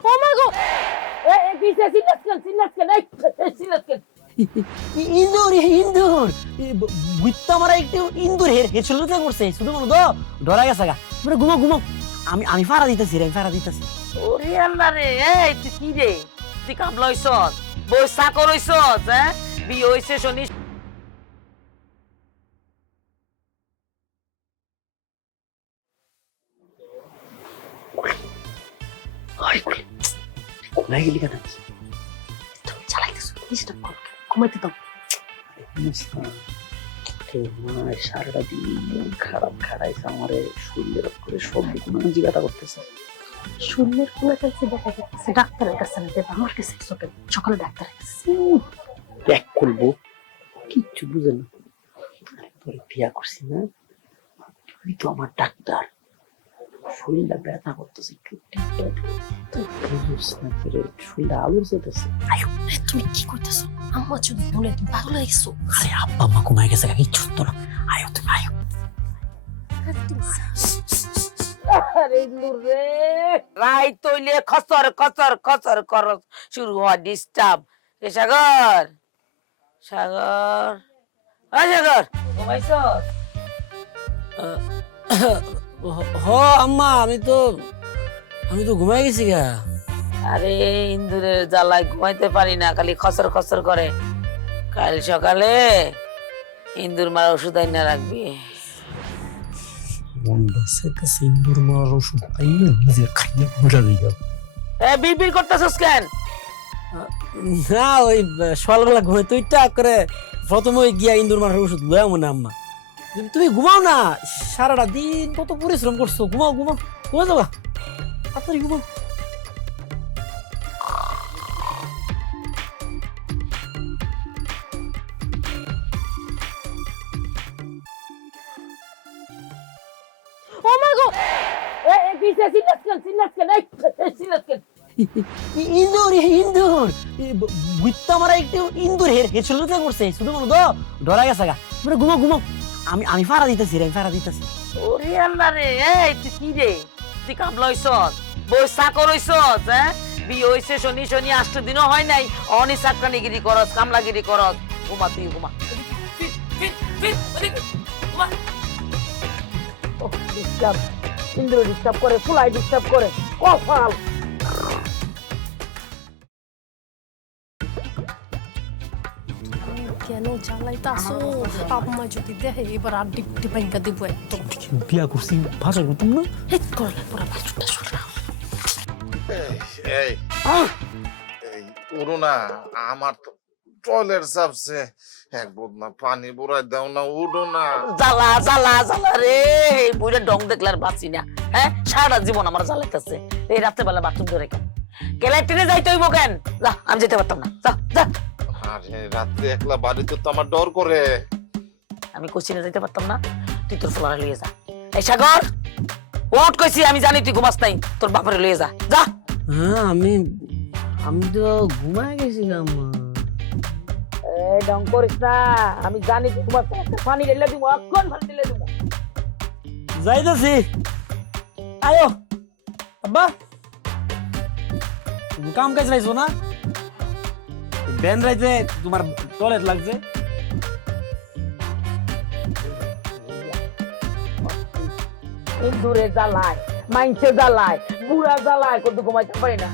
ও মাই god এই কিসে সিলাসকেন এই সিলাসকেন ইন্দুর ইন্দুর বুঝতে আমার একটু ইন্দুর হেছিল তো করছে শুধু মনে তো ডরা গেছে গা তোমরা ঘুমো ঘুমো আমি ফাড়া দিতেছি রে ফাড়া দিতেছি ওরে আল্লাহ রে এই তুই কি রে তুই কাম লইছস বই চাকর হইছস হ্যাঁ বিয়ে হইছে শুনি ঘুমাই গেলি কেন তুমি চালাইতেছ ডিস্টার্ব কর ঘুমাইতে দাও সারাটা দিন খারাপ খারাইছে আমারে শরীরের করে সব কোনো জিজ্ঞাসা করতেছে শূন্যের কোন কাছে দেখা যাচ্ছে ডাক্তারের কাছে না দেবা আমার কাছে সকালে ডাক্তারের কাছে ব্যাক করবো কিচ্ছু বুঝে না তোরে বিয়া করছি না তুই তো আমার ডাক্তার শরীরটা ব্যথা করতেছে শরীরটা আলোর যেতেছে আয়ো তুমি কি করতেছো আম্মা যদি বলে তুমি পাগল হয়ে গেছো আরে আব্বা মা ঘুমাই গেছে কিচ্ছু তো না আয়ো তুমি আয়ো আরে নুরে রাই তইলে খসর খসর খসর কর শুরু হয় ডিস্টার্ব এ সাগর সাগর আ সাগর ঘুমাইছো হ আম্মা আমি তো ঘুমাই গেছি গা আরে ইন্দুরের জ্বালায় ঘুমাইতে পারি না খালি খসর খসর করে কাল সকালে ইন্দুর মারা ওষুধ আইনা রাখবি ইন্দুর মারার ওষুধ আইনা নিজে খাইয়ে মজা দিই এ বিড়বিড় করতেছস কেন না ওই সকালবেলা ঘুমাই তুই টাক করে প্রথমে গিয়া ইন্দুর মারার ওষুধ লয়া মনে আম্মা তুমি ঘুমাও না সারাটা দিন কত পরিশ্রম করছো ঘুমাও ঘুমাও ঘুমা যাবা তাড়াতাড়ি ঘুমাও ও মাই গড এই কিসে সিলাসকেন এই সিলাসকেন ইন্দুর ইন্দুর বুঝতে আমার একটু ইন্দুর হেছিল তো করছে শুধু মনে তো ডরা গেছে গা তোমরা ঘুমো ঘুমো আমি ফাড়া দিতেছি রে ফাড়া দিতেছি ওরে আল্লাহ রে এই তুই কি রে তুই কাম লইছস বই চাকর হইছস হ্যাঁ বিয়ে হইছে শনি শনি 8 দিনও হয় নাই অনি চাকরানিগিরি করস কামলাগিরি করস ঘুমা তুই ঘুমা ঘুমা ও ডিস্টার্ব ইন্দ্র ডিস্টার্ব করে ফুলাই ডিস্টার্ব করে কপাল কেন জ্বালাইতাছো আম্মা যদি দেখে এবার আর ডিপটি ভাঙ্গা দিব একদম বিয়া করছি ভাষা করতাম না হেট করলে পুরো বাসুটা শুনলাম এই উড়ো না আমার তো টয়লেট চাপছে এক বদনা পানি বুড়াই দাও না উড়ো না জ্বালা জ্বালা জ্বালা রে এই বুইরা ডং দেখলে আর বাঁচি না হ্যাঁ সারা জীবন আমার জ্বালাইতেছে এই রাতে বেলা বাথরুম ধরে কেন ক্যালেক্টরে যাইতে হইব কেন যা আমি যেতে পারতাম না যা যা আরে রাত্রে একলা বাড়িতে তো আমার ডর করে আমি কোচিনে যাইতে পারতাম না তুই তোর ফলারে লইয়ে যা এই সাগর ওট কইছি আমি জানি তুই ঘুমাস নাই তোর বাপরে লইয়ে যা যা হ্যাঁ আমি তো ঘুমায় গেছি আম্মা এই ডং করিস না আমি জানি তুই ঘুমাস না পানি ঢেলে দিব অক্ষণ পানি ঢেলে দিব যাইতেছি আয়ো আব্বা কাম কাজ রাইছো না বেন রাইতে তোমার টয়লেট লাগছে ইন্দুরে জ্বালায় মাইনসে জ্বালায় বুড়া জ্বালায় কত ঘুমাইতে পারি না